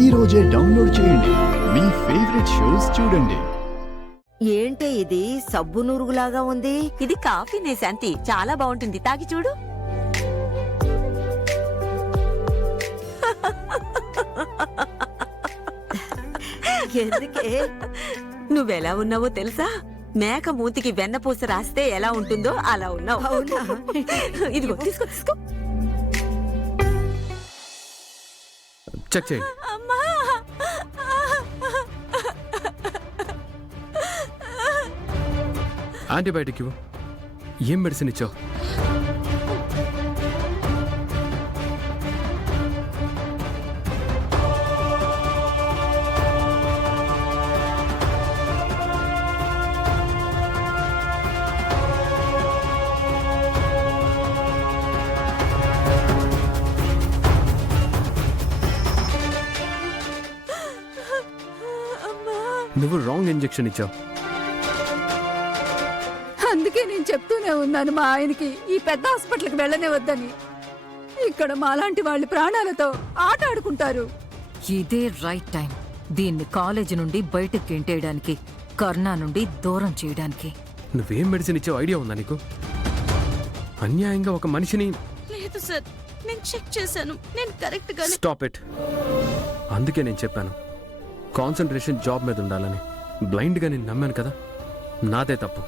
ఈ రోజే డౌన్లోడ్ చేయండి. మీ ఫేవరెట్ షోస్ చూడండి. ఏంటే ఇది సబ్బు నూరుగులాగా ఉంది? ఇది కాఫీనే శాంతి, చాలా బాగుంటుంది, తాగి చూడు. ఎందుకే? నువ్వెలా ఉన్నావో తెలుసా? మేక మూతికి వెన్నపూస రాస్తే ఎలా ఉంటుందో అలా ఉన్నావు. అవునా? ఇదిగో తీసుకో తీసుకో. చెక్ చేయండి. అమ్మా! యాంటీబయాటిక్ ఇవ్వు. ఏం మెడిసిన్ ఇచ్చావు? నువ్వు రాంగ్ ఇంజెక్షన్ ఇచ్చావు. అందుకే నేను చెప్తూనే ఉన్నాను మా ఆయనకి ఈ పెద్ద హాస్పిటల్కి వెళ్ళనే వద్దని. ఇక్కడ మాలాంటి వాళ్ళ ప్రాణాలతో ఆట ఆడుకుంటారు. ఇదే రైట్ టైం దీన్ని కాలేజీ నుండి బయటకు గెంటేయడానికి, కర్ణా నుండి దూరం చేయడానికి. నువ్వేం మెడిసిన్ ఇచ్చావు ఐడియా ఉందా నీకు? అన్యాయంగా ఒక మనిషిని. లేదు సార్, నేను చెక్ చేశాను, నేను కరెక్ట్ గా. Stop it. అందుకే నేను చెప్పాను కాన్సంట్రేషన్ జాబ్ మీద ఉండాలని. బ్లైండ్గా నేను నమ్మాను కదా, నాదే తప్పు.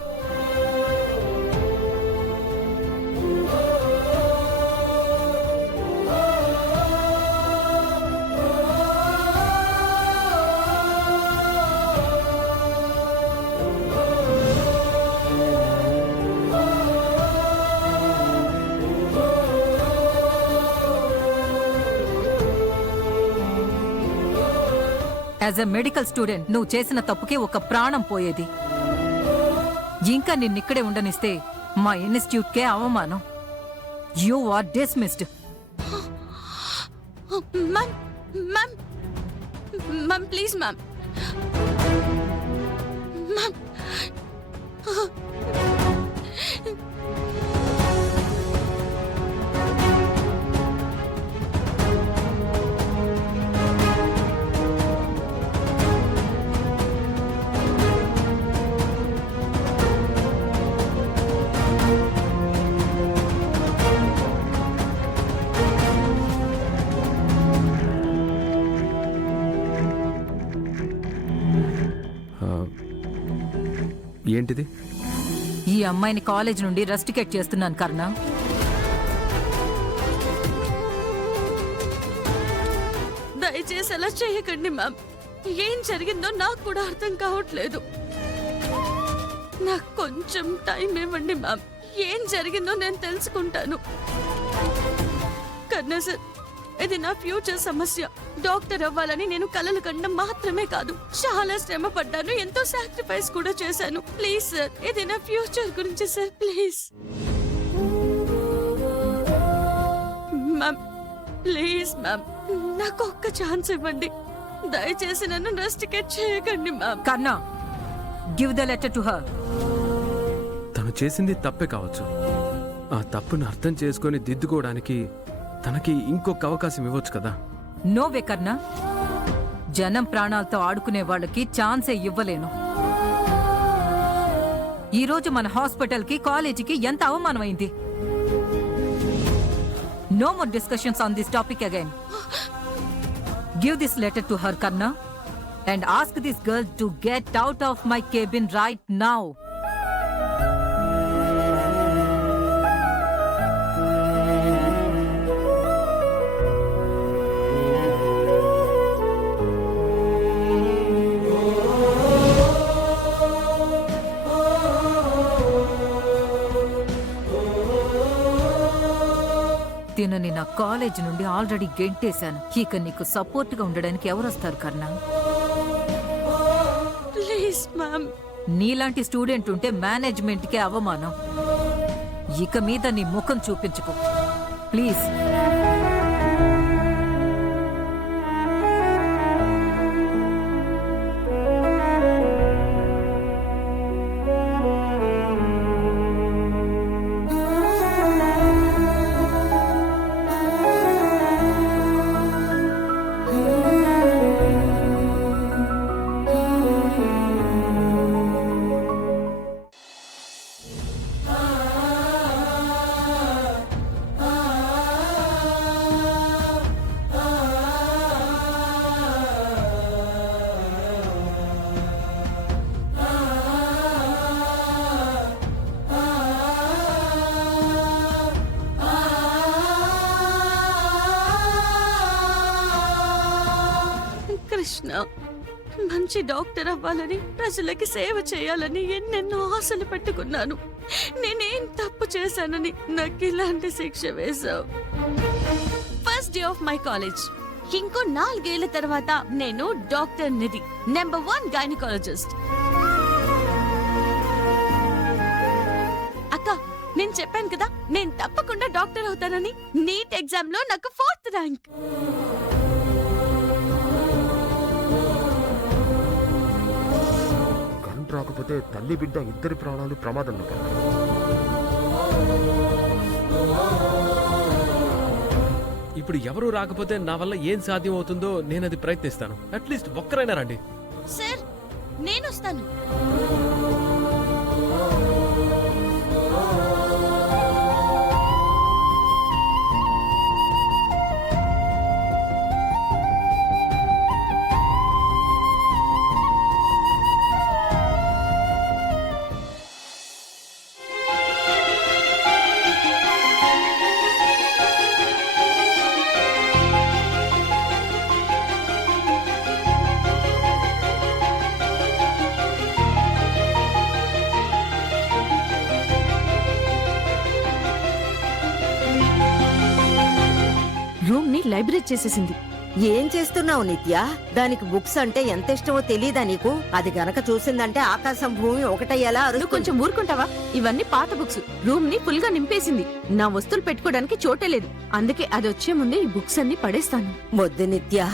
యాజ్ ఎ మెడికల్ స్టూడెంట్ నువ్వు చేసిన తప్పుకి ఒక ప్రాణం పోయేది. ఇంకా నిన్నిక్కడే ఉండనిస్తే మా ఇన్స్టిట్యూట్కే అవమానం. You are dismissed. Ma'am ma'am ma'am please ma'am. Ma'am ఏంటిది? ఈ అమ్మాయిని కాలేజ్ నుండి రస్టికేట్ చేస్తున్నాను కర్ణ. దయచేసి అలా చేయకండి మ్యామ్. ఏం జరిగిందో నాకు కూడా అర్థం కావట్లేదు. నాకు కొంచెం టైం ఇవ్వండి మ్యామ్. ఏం జరిగిందో నేను తెలుసుకుంటాను. కర్ణ సార్, ఇది నా ఫ్యూచర్ సమస్య. డాక్టర్ అవ్వాలని నేను కలలు కనడం మాత్రమే కాదు, చాలా శ్రమ పడ్డాను, ఎంతో సాక్రిఫైస్ కూడా చేశాను. ప్లీజ్ సార్, ఇది నా ఫ్యూచర్ గురించి sir, please ma'am. Please ma'am, నాకు ఒక్క ఛాన్స్ ఇవ్వండి. దయచేసి నన్ను రస్టికేట్ చేయకండి ma'am. Karna, give the letter to her. తను చేసింది తప్పే కావచ్చు. ఆ తప్పును అర్థం చేసుకొని దిద్దుకోవడానికి తనకి ఇంకొక అవకాశం ఇవ్వచ్చు కదా. నోవే కర్ణ, జనం ప్రాణాలతో ఆడుకునే వాళ్ళకి ఛాన్సే ఇవ్వలేను. ఈరోజు మన హాస్పిటల్కి, కాలేజీకి ఎంత అవమానమైంది. No more discussions on this topic again. Give this letter to her Karna and ask this girl to get out of my cabin right now. తినని నా కాలేజ్ నుండి ఆల్రెడీ గెంటేశాను. ఇక నీకు సపోర్ట్ గా ఉండడానికి ఎవరొస్తారు కర్ణ? Please ma'am. నీలాంటి స్టూడెంట్ ఉంటే మేనేజ్మెంట్ కే అవమానం. ఇక మీద నీ ముఖం చూపించుకో ప్లీజ్. కృష్ణ. మంచి డాక్టర్ అవ్వాలని, ప్రజలకి సేవ చేయాలని ఎన్నెన్నో ఆశలు పెట్టుకున్నాను. నేనేం తప్పు చేశానని నాకు ఇలాంటి శిక్ష వేశావు. First day of my college. ఇంకో 4 ఏళ్ల తర్వాత నేను డాక్టర్ నిధి, నెంబర్ 1 గైనకాలజిస్ట్. అక్క, నేను చెప్పాను కదా నేను తప్పకుండా డాక్టర్ అవుతానని. నీట్ ఎగ్జామ్ లో నాకు 4th ర్యాంక్. కరెంట్ రాకపోతే తల్లి బిడ్డ ఇద్దరి ప్రాణాలు ప్రమాదంలో పడతాయి. ఇప్పుడు ఎవరూ రాకపోతే నా వల్ల ఏం సాధ్యం అవుతుందో నేను అది ప్రయత్నిస్తాను. అట్లీస్ట్ ఒక్కరైనా రండి. సార్, నేను వస్తాను. రూమ్ ని లైబ్రరీ చేసేసింది. ఏం చేస్తున్నావు నిత్య? దానికి బుక్స్ అంటే ఎంత ఇష్టమో తెలీదా నీకు? అది గనక చూసిందంటే ఆకాశం భూమి ఒకటయ్యేలా నువ్వు కొంచెం ఊరుకుంటావా? ఇవన్నీ పాత బుక్స్. రూమ్ ని ఫుల్ గా నింపేసింది. నా వస్తువులు పెట్టుకోవడానికి చోటే లేదు. అందుకే అది వచ్చే ముందే ఈ బుక్స్ అన్ని పడేస్తాను. వద్దు నిత్య.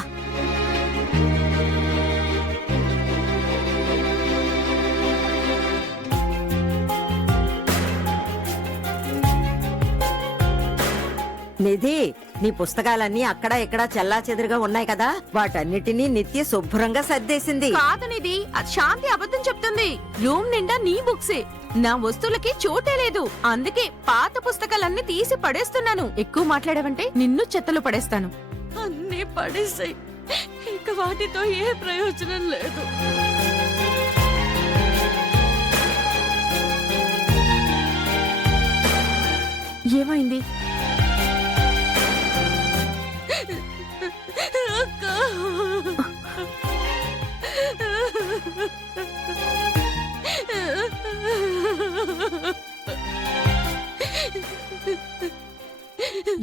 నిధి, నీ పుస్తకాలన్నీ అక్కడ ఇక్కడ చెల్లా చెదురుగా ఉన్నాయి కదా, వాటన్నిటినీ నిత్య శుభ్రంగా సర్దేసింది. కాదనిది, అది శాంతి అబద్ధం చెప్తుంది. రూమ్ నిండా నీ బుక్సే. నా వస్తువులకి చోటే లేదు. అందుకే పాత పుస్తకాలన్నీ తీసి పడేస్తున్నాను. ఎక్కువ మాట్లాడావంటే నిన్ను చెత్తలో పడేస్తాను. అన్నీ పడేసాయి. ఇక వాటితో ఏ ప్రయోజనం లేదు. ఏమైంది? అక్క,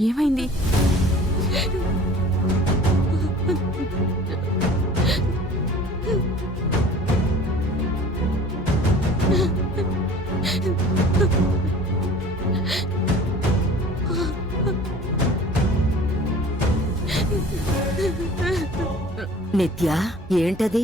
ఏమైంది? నిత్య, ఏంటది?